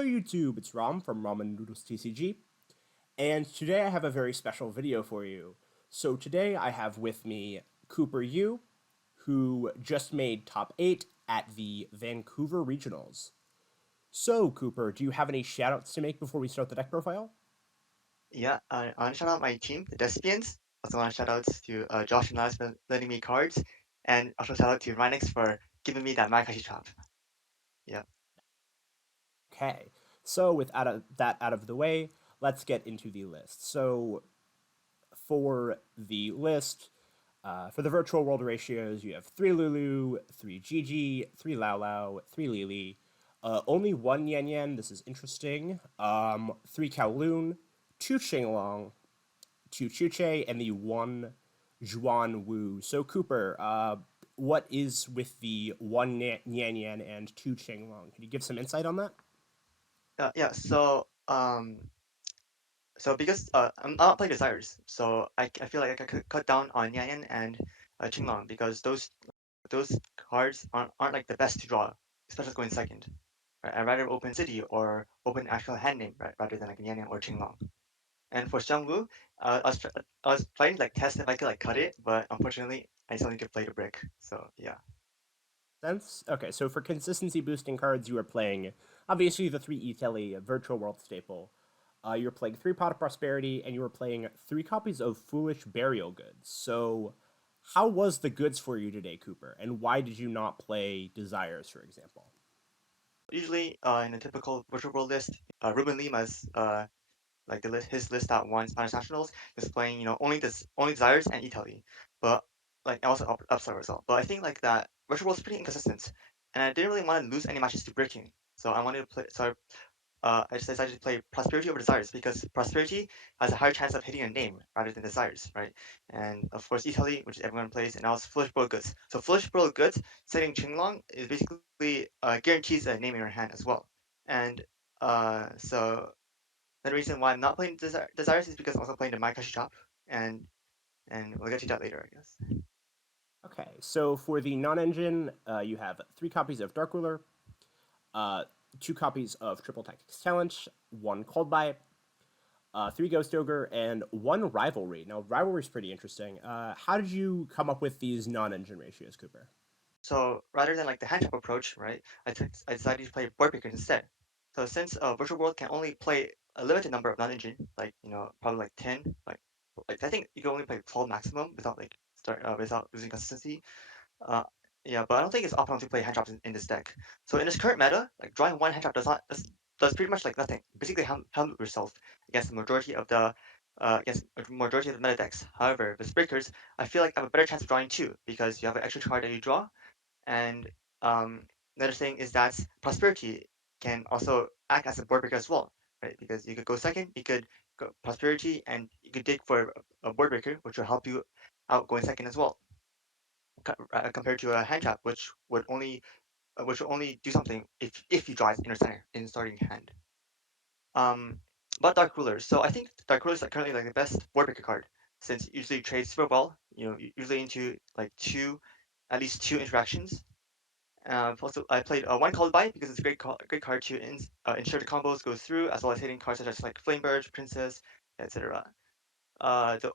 Hello YouTube, it's Rom from Ramen Noodles TCG, and today I have a very special video for you. So today I have with me Cooper Yu, who just made top 8 at the Vancouver Regionals. So Cooper, do you have any shoutouts to make before we start the deck profile? Yeah, I want to shout out my team, the Despians. Also want to shout outs to Josh and Lars for lending me cards, and also shout out to Rhinex for giving me that Marikashi chop. Yeah, Okay, so with that out of the way, let's get into the list. So for the list, for the virtual world ratios, you have 3 Lulu, 3 Gigi, 3 Lao Lao, 3 Lili, only 1 Yan Yan, this is interesting, 3 Kowloon, 2 Qinglong, 2 Chuche, and the 1 Zhuan Wu. So, Cooper, what is with the 1 Yan Yan and 2 Qinglong? Can you give some insight on that? yeah. So because I'm not playing Desires, so I feel like I could cut down on Yan Yan and Qinglong because those cards aren't like the best to draw, especially going second. Right? I'd rather open City or open actual hand name, right, rather than like Yan Yan or Qinglong. And for Xiangwu, I was trying to like test if I could like cut it, but unfortunately I still need to play the brick. So yeah. Sense? Okay, so for consistency boosting cards, you are playing obviously the 3 E-Telly Virtual World staple. You're playing 3 Pot of Prosperity, and you were playing 3 copies of Foolish Burial Goods. So, how was the goods for you today, Cooper? And why did you not play Desires, for example? Usually in a typical virtual world list, Ruben Lima's like his list that won Spanish nationals is playing only desires and Italy, but like also upside result. But I think like that virtual world is pretty inconsistent, and I didn't really want to lose any matches to breaking. So I wanted to play. So I just decided to play Prosperity over Desires because Prosperity has a higher chance of hitting a name rather than Desires, right? And of course, Italy, which everyone plays, and now it's Foolish Bro Goods. So Foolish Bro Goods setting Qinglong is basically guarantees a name in your hand as well. And so the reason why I'm not playing Desires is because I'm also playing the Maikashi Chop, and and we'll get to that later, I guess. Okay, so for the non-engine, you have 3 copies of Dark Ruler, uh, 2 copies of Triple Tactics Challenge, 1 Cold Buy, 3 Ghost Ogre, and 1 Rivalry. Now, Rivalry is pretty interesting. How did you come up with these non-engine ratios, Cooper? So rather than like the hand chop approach, right, I decided to play board breakers instead. So since Virtual World can only play a limited number of non-engine, like probably like 10, like I think you can only play 12 maximum without like without losing consistency. Uh, yeah, but I don't think it's optimal to play hand chops in this deck. So in this current meta, like drawing one hand chop does pretty much like nothing. Basically, help yourself against the majority of the meta decks. However, with breakers, I feel like I have a better chance of drawing two because you have an extra card that you draw, and um, another thing is that prosperity can also act as a board breaker as well, right? Because you could go second, you could go prosperity, and you could dig for a board breaker, which will help you out going second as well compared to a hand trap, which will only do something if you draw its inner center in starting hand. Um, but Dark Rulers. So I think Dark Rulers are currently like the best board picker card since it usually trades super well. Usually into like at least two interactions. Also, I played one called Bite because it's a great card to ensure the combos go through, as well as hitting cards such as like Flame Bird, Princess, etc. The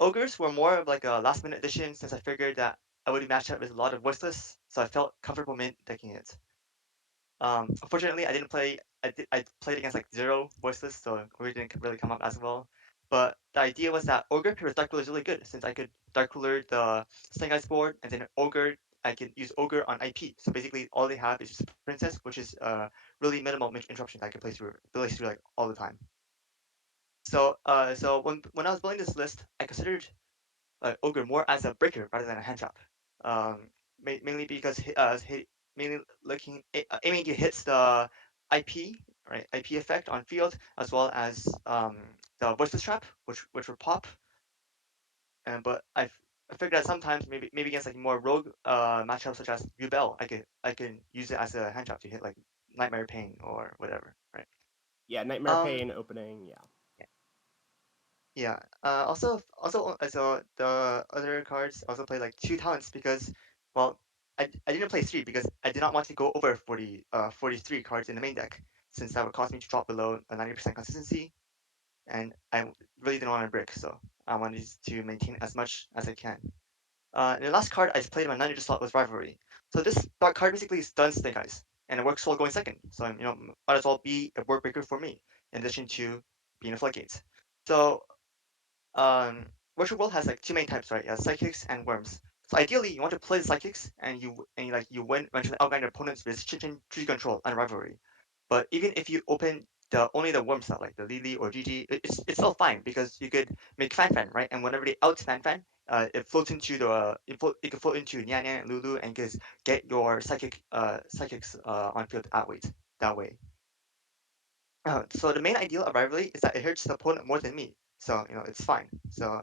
ogres were more of like a last minute addition since I figured that I would be matched up with a lot of voiceless, so I felt comfortable mint decking it. Unfortunately, I didn't play. I played against like zero voiceless, so it didn't really come up as well. But the idea was that ogre pairs dark ruler is really good since I could dark ruler the snake eyes board, and then ogre I can use ogre on IP. So basically, all they have is just princess, which is really minimal interruption that I can play through like all the time. So when I was building this list, I considered ogre more as a breaker rather than a hand trap. Um, mainly because mainly aiming to hits the IP IP effect on field as well as the voiceless trap which would pop. And but I figured that sometimes maybe against like more rogue matchups such as Rebel, I can use it as a hand trap to hit like Nightmare Pain or whatever, right? Yeah, Nightmare Um, Pain opening, yeah. Yeah. Also, so the other cards also play like two talents because, well, I didn't play 3 because I did not want to go over 43 cards in the main deck, since that would cause me to drop below a 90% consistency, and I really didn't want to brick, so I wanted to maintain as much as I can. The last card I played in my non-ninja slot was Rivalry. So this card basically stuns Snake Eyes, and it works while going second. So might as well be a board breaker for me, in addition to being a floodgate. So um, Virtual World has like two main types, right? Yeah, psychics and worms. So ideally, you want to play the psychics, and you win eventually outgunned your opponents with Chichen tree control and rivalry. But even if you open the only the worm stuff like the Lily or GG, it's still fine because you could make Fan Fan, right? And whenever they out Fan Fan, it floats into it can float into Nian Nian and Lulu and get your psychics on field that way. So the main ideal of rivalry is that it hurts the opponent more than me. So it's fine. So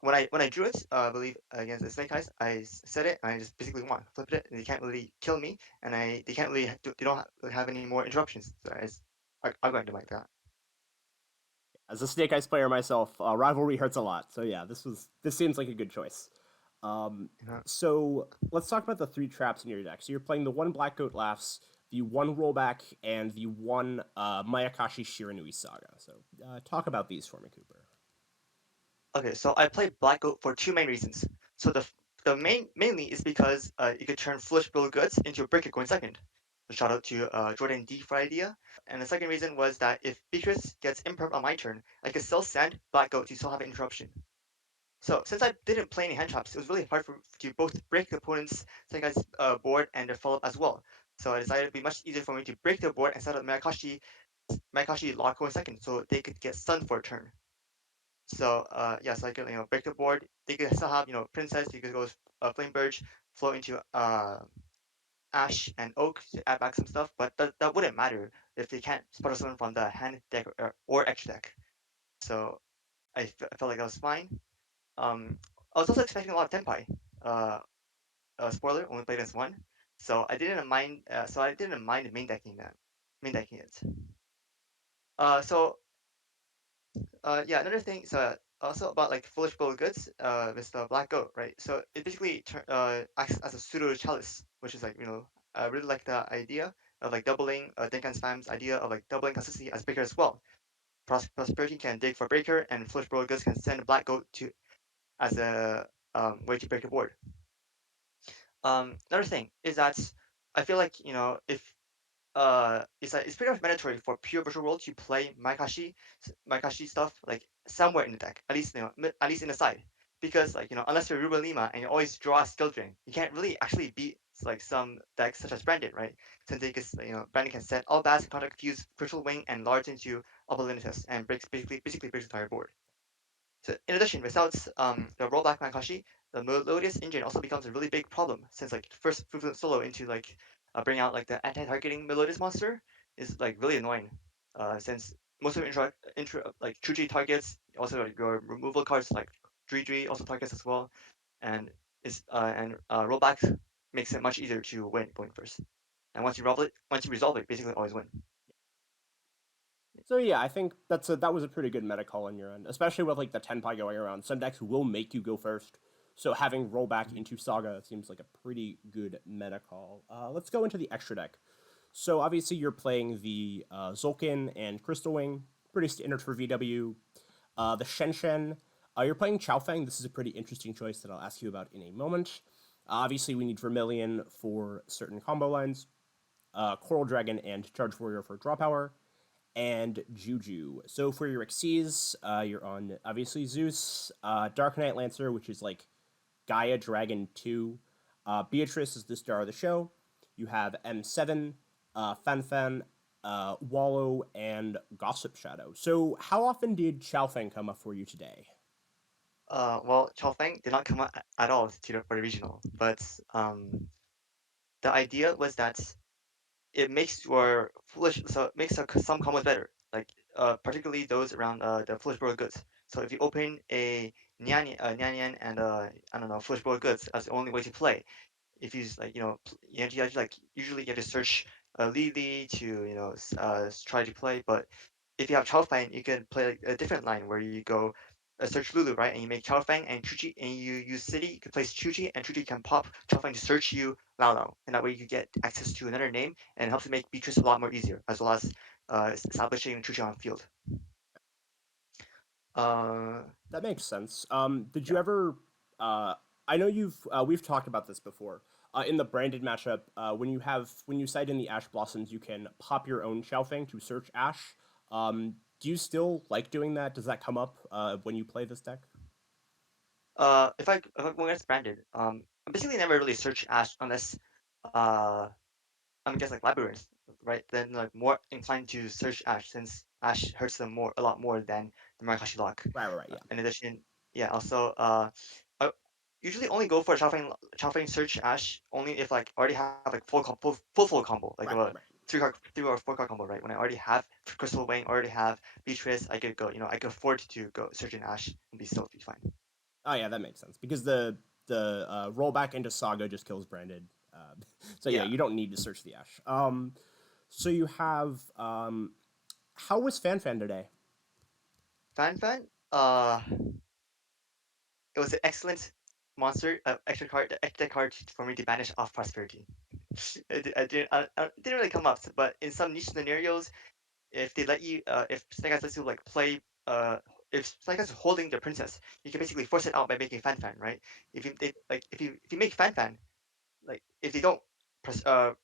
when I drew it, I believe against the Snake Eyes, I set it and I just basically won, flipped it, and they can't really kill me, and they can't really they don't have any more interruptions. So I'm going to like that. As a Snake Eyes player myself, rivalry hurts a lot. So yeah, this seems like a good choice. Um, You know? so let's talk about the three traps in your deck. So you're playing the one Black Goat Laughs, the one Rollback, and the one Mayakashi Shiranui Saga. So talk about these for me, Cooper. Okay, so I play Black Goat for two main reasons. So mainly is because you could turn Foolish Bill Goods into a Breaker going second. So shout out to Jordan D for idea. And the second reason was that if Beatrice gets imperv on my turn, I could still send Black Goat to still have an interruption. So since I didn't play any hand traps, it was really hard to both break the opponent's Senai's board and their follow-up as well. So I decided it'd be much easier for me to break their board and set up Mayakashi Lock in second, so they could get stunned for a turn. So yeah, so I could break the board. They could still have Princess. You could go Flame Birch, flow into Ash and Oak to add back some stuff, but that wouldn't matter if they can't spell something from the hand deck or extra deck. So I felt like that was fine. Um, I was also expecting a lot of Tenpai. Uh, Spoiler, only played as one, so I didn't mind. So I didn't mind main decking it. So yeah, another thing is also about like foolish bill of goods with the black goat, right? So it basically acts as a pseudo chalice, which is like I really like the idea of like doubling Denkan Spam's idea of like doubling consistency as breaker as well. Prosperity can dig for breaker, and foolish bill of goods can send a black goat to as a way to break the board. Another thing is that I feel like if it's pretty much mandatory for pure virtual world to play Maikashi stuff like somewhere in the deck, at least at least in the side, because like unless you're Ruben Lima and you always draw a skill drain, you can't really actually beat like some decks such as Branded, right? Since they can, Branded can set all bats and contact fuse virtual wing and large into upper limitus and basically breaks the entire board. So in addition, without the rollback Mankashi, the Melodious engine also becomes a really big problem since like first Fruitful Solo into like bring out like the anti-targeting Melodious monster is like really annoying. Since most of your like Chuchi targets, also like, your removal cards like Dri also targets as well, and rollback makes it much easier to win going first. And once you resolve it, basically always win. So yeah, I think that was a pretty good meta call on your end, especially with like the Tenpai going around. Some decks will make you go first, so having rollback Mhm. into Saga seems like a pretty good meta call. Let's go into the extra deck. So obviously you're playing the Zulkin and Crystal Wing, pretty standard for VW. The Shen. You're playing Chaofeng. This is a pretty interesting choice that I'll ask you about in a moment. Obviously, we need Vermilion for certain combo lines, Coral Dragon and Charge Warrior for draw power, and Juju. So for your Xyz, you're on obviously Zeus, Dark Knight Lancer, which is like Gaia Dragon 2. Beatrice is the star of the show. You have M7, Fanfan, Wallow, and Gossip Shadow. So how often did Xiaofeng come up for you today? Well, Chaofeng did not come out at all for the regional, but the idea was that it makes your foolish, so it makes some combos better, like particularly those around the foolish bro goods. So if you open a Nyan and I don't know foolish bro goods as the only way to play, if you like you have to, like usually you have to search Lily to try to play, but if you have Chaofeng, you can play like a different line where you go. search Lulu, right? And you make Chaofeng and Chuchi, and you use City, you can place Chuchi, and Chuchi can pop Chaofeng to search you Lao Lao. And that way you get access to another name, and it helps you make Beatrice a lot more easier, as well as establishing Chuchi on field. Uh, That makes sense. Did you yeah. ever? Uh, I know we've talked about this before. In the branded matchup, when you sight in the Ash Blossoms, you can pop your own Xiaofeng to search Ash. Do you still like doing that? Does that come up when you play this deck? If I go against branded, I basically never really search Ash unless uh I'm guess like labyrinth, right? Then like more inclined to search Ash since Ash hurts them a lot more than the Marakashi lock. Right, right, right, yeah, In addition, yeah, also I usually only go for Chaofeng search Ash only if like already have like full combo, like right, a right. 3 or 4 card combo, right? When I already have Crystal Wing, already have Beatrice, I could go, I could afford to go search an Ash and be fine. Oh yeah, that makes sense because the rollback into Saga just kills branded. So yeah, Yeah. you don't need to search the Ash. So you have how was FanFan today? Fan, it was an excellent monster, extra card for me to banish off prosperity. I didn't really come up, but in some niche scenarios, if they let you, if Snake Eyes lets you like play, if Snake Eyes is holding the princess, you can basically force it out by making Fan, right? If you make Fan, like if they don't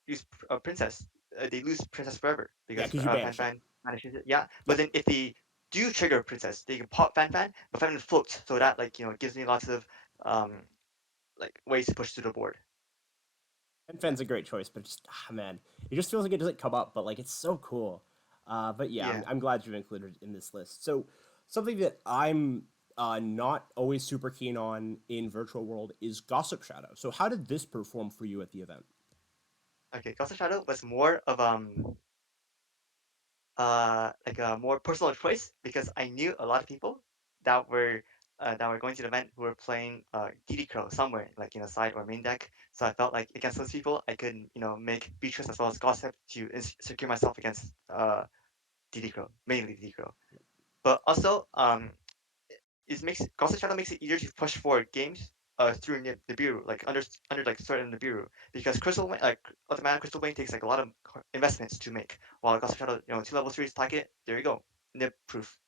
use princess, they lose princess forever Yeah, because because you banish it. Fan manages it. Yeah, Yeah, but then if they do trigger princess, they can pop but Fan floats, so that like gives me lots of um like ways to push through the board. Yeah, FanFan's a great choice, but just man, it just feels like it doesn't come up, but like it's so cool. But yeah, yeah. I'm glad you included it in this list. So something that I'm not always super keen on in virtual world is Gossip Shadow. So how did this perform for you at the event? Okay, Ghost of Shadow was more of like a more personal choice because I knew a lot of people that were that were going to the event who were playing DD Crow somewhere, like side or main deck. So I felt like against those people, I could make Beatrice as well as Gossip to secure myself against DD Crow, mainly DD Crow. But also, it makes Gossip Shadow makes it easier to push forward games through Nibiru, like under like certain Nibiru, because automatic Crystal Wing takes like a lot of investments to make, while Gossip Shadow, 2 level 3s packet, there you go, nib proof,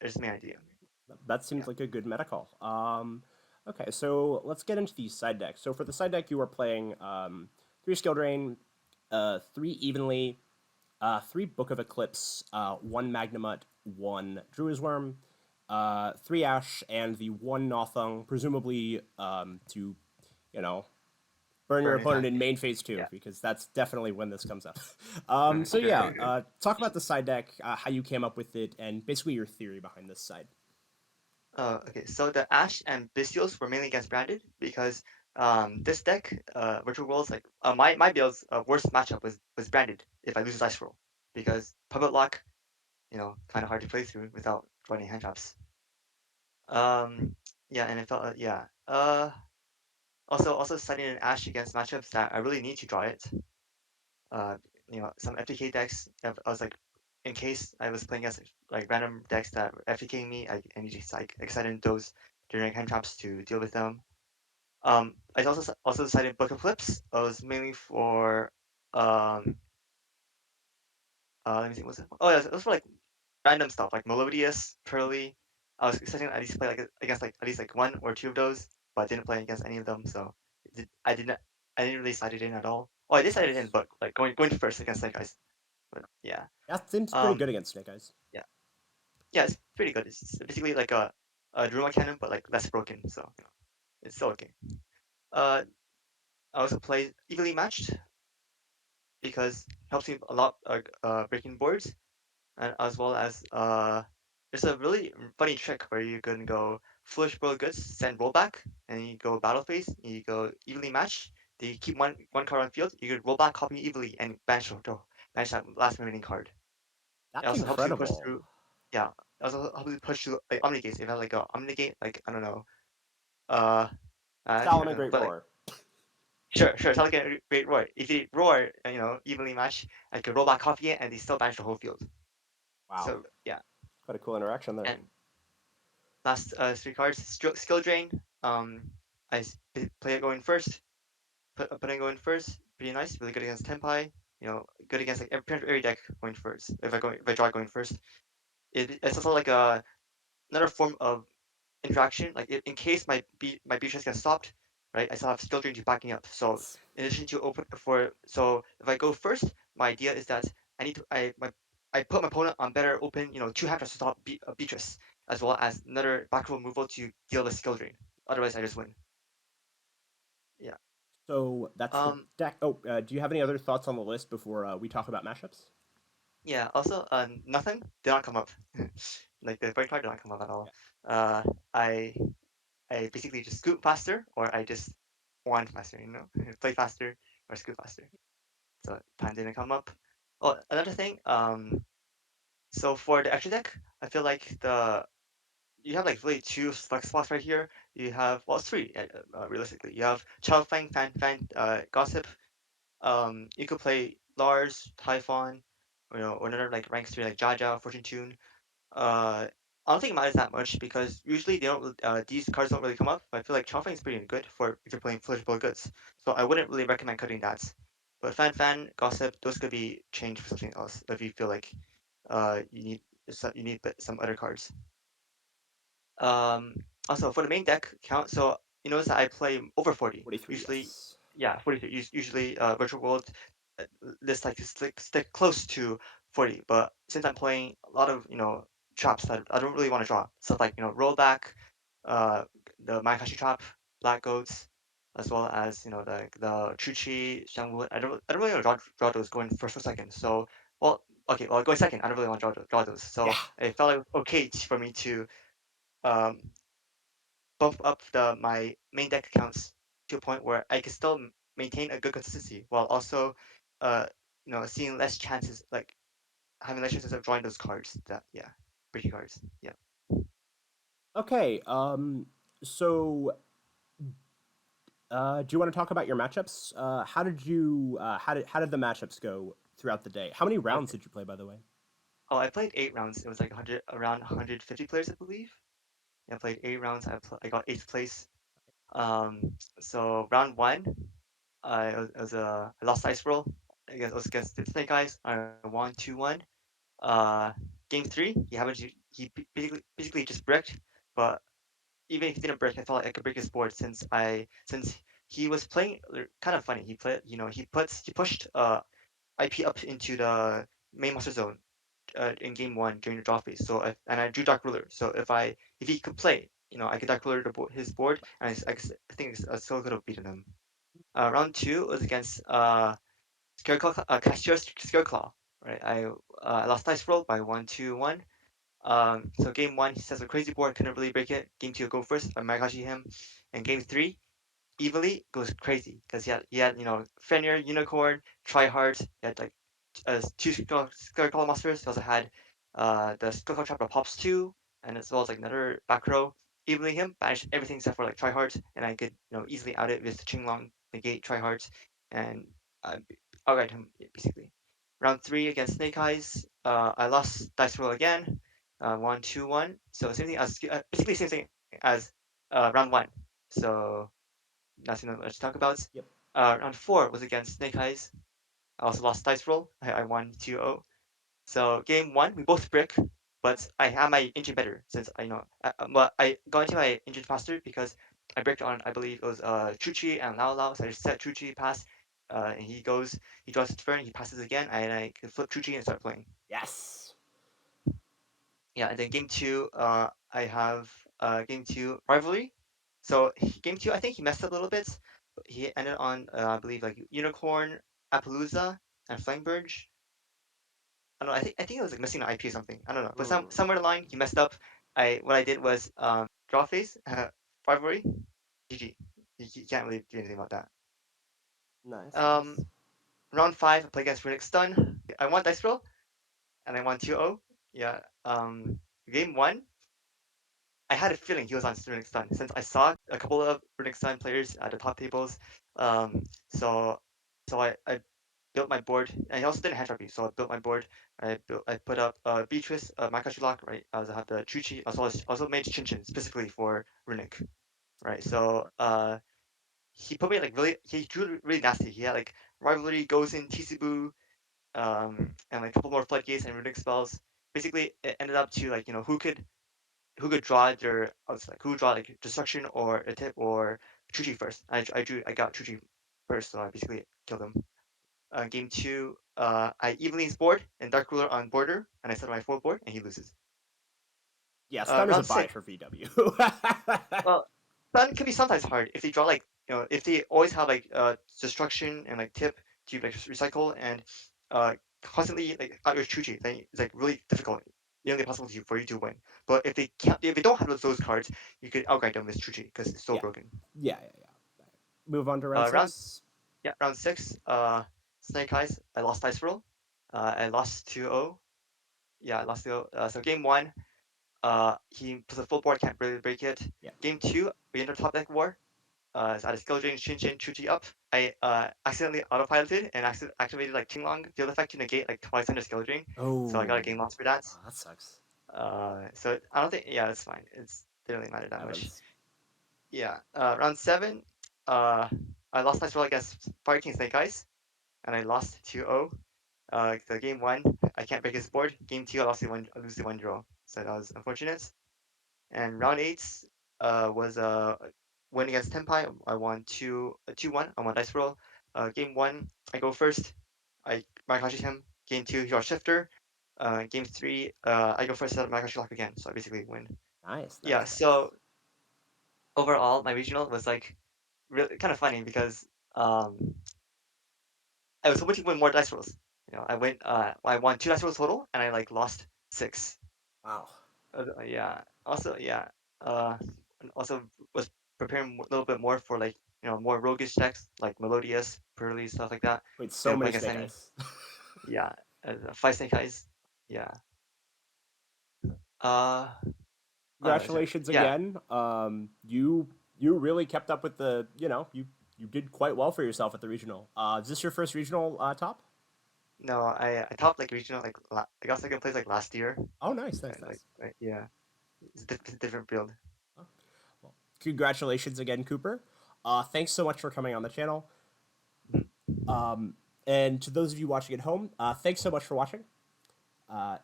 there's my idea. That seems Yeah, like a good meta call. Okay, so let's get into the side deck. So for the side deck, you are playing three Skill Drain, three Evenly, three Book of Eclipse, one Magnamut, one Druid's Worm, three Ash, and the one Nothung, presumably to, you know, burn your burn in opponent time. in main phase two, Yeah, because that's definitely when this comes up. So yeah, sure. talk about the side deck, how you came up with it, and basically your theory behind this side. Okay, so the Ash and Bystials were mainly against branded because this deck, Virtual Worlds, like my build's worst matchup was branded if I lose dice roll because Puppet Lock, kind of hard to play through without running hand traps. Um, yeah, and it felt yeah. Also setting an Ash against matchups that I really need to draw it. Uh, some FTK decks. I was like, in case I was playing against like random decks that were FTKing me, I need to like extend those during hand traps to deal with them. I also decided Book of Flips. It was mainly for um let me see, what's it? Oh yeah, it was for like random stuff like Melodious, Pearly. I was expecting at least play like against like at least like one or two of those, but I didn't play against any of them, so I didn't really side it in at all. Oh, I did side it in, Nice. but like going first against like guys. But yeah, That seems pretty um, good against Snake Eyes. yeah, yeah, it's pretty good. It's basically like a Druma cannon, but like less broken, so it's still okay. Uh, I also play evenly matched because it helps me a lot breaking boards, and as well as there's a really funny trick where you can go Foolish Bro Goods, send rollback, and you go battle phase, you go evenly match. They keep one card on field. You can roll back, copy evenly, and banish that last remaining card. It That's also helps you push incredible. through. Yeah, it also helps you push through like Omnigates. If you have like a Omnigate, like I don't know, uh, I can't Salomon remember, Great but like Roar. sure, it's like a great roar. If you roar, evenly match, I could roll back, copy it, and they still banish the whole field. Wow, So yeah, quite a cool interaction there. and Last three cards, skill drain. I play it going first. Put it going first. Pretty nice. Really good against Tenpai. Good against like every deck going first. If I draw going first, it's also like another form of interaction. Like in case my beatrice gets stopped, right? I still have skill drain to back me up. So Yes. in addition to open for so if I go first, my idea is that I put my opponent on better open, two hand to stop Beatrice, as well as another back row removal to deal with skill drain. Otherwise, I just win. Yeah. So that's the Um. deck. Oh, do you have any other thoughts on the list before we talk about mashups? Yeah. Also, nothing did not come up. Like the break card did not come up at all. Yeah. Uh. I I basically just scoop faster, or I just wand faster. Play faster or scoop faster. So time didn't come up. Oh, another thing. So for the extra deck, I feel like the you have like really two flex spots right here. You have well, it's three realistically. You have Chao Fang, Fan, Gossip. You could play Lars, Typhon, or another like rank three like Jaja, Fortune Tune. I don't think it matters that much because usually they don't. These cards don't really come up. But I feel like Chao Fang is pretty good for if you're playing flexible goods. So I wouldn't really recommend cutting that. But Fan, Gossip, those could be changed for something else if you feel like you need some other cards. Um, Also for the main deck count, so you notice that I play over 40. 43, Usually, yes. yeah, 43. Usually, Virtual World uh, lists like to stick close to 40. But since I'm playing a lot of traps that I don't really want to draw, so like rollback, uh, the Mayakashi trap, Black Goats, as well as the Chuchi, Xiangwu. I don't really want to draw those going first or second. So well, okay, well going second, I don't really want to draw those. Yeah. So it felt like okay for me to um, bump up my main deck accounts to a point where I can still maintain a good consistency while also, uh, seeing less chances, like having less chances of drawing those cards. That yeah, pretty cards. Yeah. Okay. So do you want to talk about your matchups? How did the matchups go throughout the day? How many rounds Okay. did you play, by the way? Oh, I played 8 rounds. It was like 100, around 150 players, I believe. Yeah, I played 8 rounds. I got eighth place. So round one, I lost dice roll. It was against the Snake Eyes. I won 2-1. Uh, Game three, he basically just bricked, but even if he didn't break, I felt like I could break his board since he was playing kind of funny. He pushed IP up into the main monster zone in game one during the draw phase. And I drew Dark Ruler. So if he could play, I could Dark Ruler his board, and I think I still could have beaten him. Round two was against Cashier's Scareclaw. Right, I lost dice roll by 1-1. So game one, he says a crazy board, couldn't really break it. Game two, go first, I Marikashi him. And game three, evilly goes crazy because he had Fenrir, Unicorn, Tryhard. He had like two Skullclaw monsters. He also had the Skullclaw Trap that pops two, and as well as like another back row. Evilly him, banish everything except for like Tryhard, and I could easily out it with Chinglong, negate Tryhard, and uh, outright him basically. Round three against Snake Eyes, I lost dice roll again, 1-1. So same thing as basically same thing as round one. So nothing much to talk about. Yep. Round four was against Snake Eyes. I also lost dice roll. I won 2-0. So game one, we both brick, but I had my engine better since but I got into my engine faster because I bricked on I believe it was Chuchi and Lao Lao. So I just set Chuchi pass, and he draws his turn, he passes again, and I can flip Chuchi and start playing. Yes. Yeah, and then game two, I have game two rivalry. So game two, I think he messed up a little bit. But he ended on I believe like Unicorn, Appaloosa, and Flameburge. I don't know. I think it was like missing an IP or something. I don't know. But Mm. somewhere in the line he messed up. What I did was draw phase, rivalry, GG. You can't really do anything about that. Nice, Um, nice. Round five, I play against Runic Stun. I won dice roll and I won 2-0. Yeah. Game one, I had a feeling he was on Runic Stun since I saw a couple of Runic Stun players at the top tables. So so I built my board, and he also didn't hand sharpie, so I built my board. I put up Beatrice, Makashi lock, right? I also have the Chuchi, as well as also made Chinchin specifically for Runic, right? So he put me like really, he drew really nasty. He had like rivalry goes in Tisubu, and like a couple more floodgates and Runic spells. Basically, it ended up to like who could draw their I was like who would draw like destruction or a tip or Chuchi first. I got Chuchi first, so I basically killed him. Game two, I evenly board and Dark Ruler on border, and I set my fourth board, and he loses. Yeah, stun is a Round buy six, for VW. well, stun can be sometimes hard if they draw like if they always have like destruction and like tip to like recycle and uh constantly like out your Chuchi, then it's like really difficult, nearly impossible for you to win. But if they don't have those cards, you could outright them with Chuchi because it's so Yeah, broken. yeah. Move on to round Round six. Yeah, round six, Snake Eyes, I lost dice roll. I lost 2-0. Yeah, I lost 2-0. So game one, he puts a full board, can't really break it. Yeah. Game two, we enter top deck war. So I had a skill drain, Shin Shin, Chuchi up. I accidentally autopiloted and activated like Qinglong field effect to negate like twice under skill drain. So I got a Oh, game loss for that. that sucks. So I don't think, yeah, it's fine. It's didn't really matter that much. Happens. Yeah. Round seven, uh, I lost my roll against Fire King Snake Eyes, and I lost 2-0. So game one, I can't break his board. Game two, I lose the one draw. So that was unfortunate. And round eight was a win against Tenpai. I won 2-1 on one dice roll. Game one, I go first. I Marikashi him. Game two, he shifter. Game three, I go first, set Marikashi lock again. So I basically win. Nice, Yeah. nice, nice. So overall, my regional was like really kind of funny because um, I was hoping to win more dice rolls. I won two dice rolls total, and I like lost six. Wow. Yeah. Also, yeah. Uh, and also was preparing a little bit more for like more roguish decks like Melodious, Pearly, stuff like that. Wait, so Play many against snake any. eyes. Yeah. Five Snake Eyes. Yeah. Uh. Sorry. Congratulations Yeah. again. You really kept up with the you did quite well for yourself at the regional. Is this your first regional top? No, I topped like regional I got second place like last year. Oh, nice, nice, Like nice. yeah, it's different build. Oh, well, congratulations again, Cooper. Thanks so much for coming on the channel. Mhm. And to those of you watching at home, thanks so much for watching.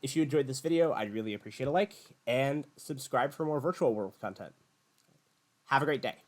If you enjoyed this video, I'd really appreciate a like and subscribe for more virtual world content. Have a great day.